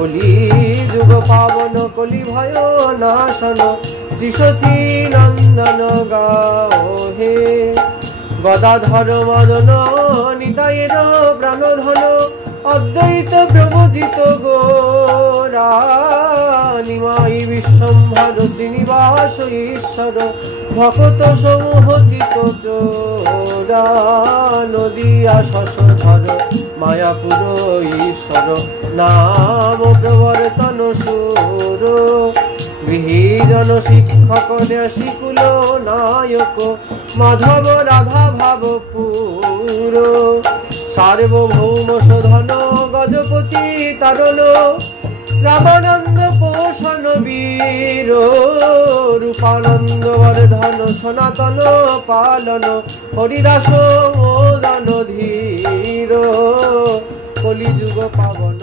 কলি যুগ পাবন কলি ভয় নাশন শ্রী সচী নন্দন গাও হে গদাধর মদন নিতাইর প্রাণধন অদ্বৈত প্রবোজিত গোরা নিমাই বিশ্বম্ভর শ্রীনিবাস ঈশ্বর ভকত সমূহ চিত চোরা নদিয়া শশধর মায়াপুর ঈশ্বর নাম প্রবর্তন সুর গৃহীজন শিক্ষক ন্যাসিকুল নায়ক মাধব রাধা ভাবপুর সার্বভৌম শোধন গজপতি তারণ রামানন্দ পোষণ বীর রূপানন্দ বর্ধন সনাতন পালন হরিদাস মোদন ধীর কলিযুগ পাবন।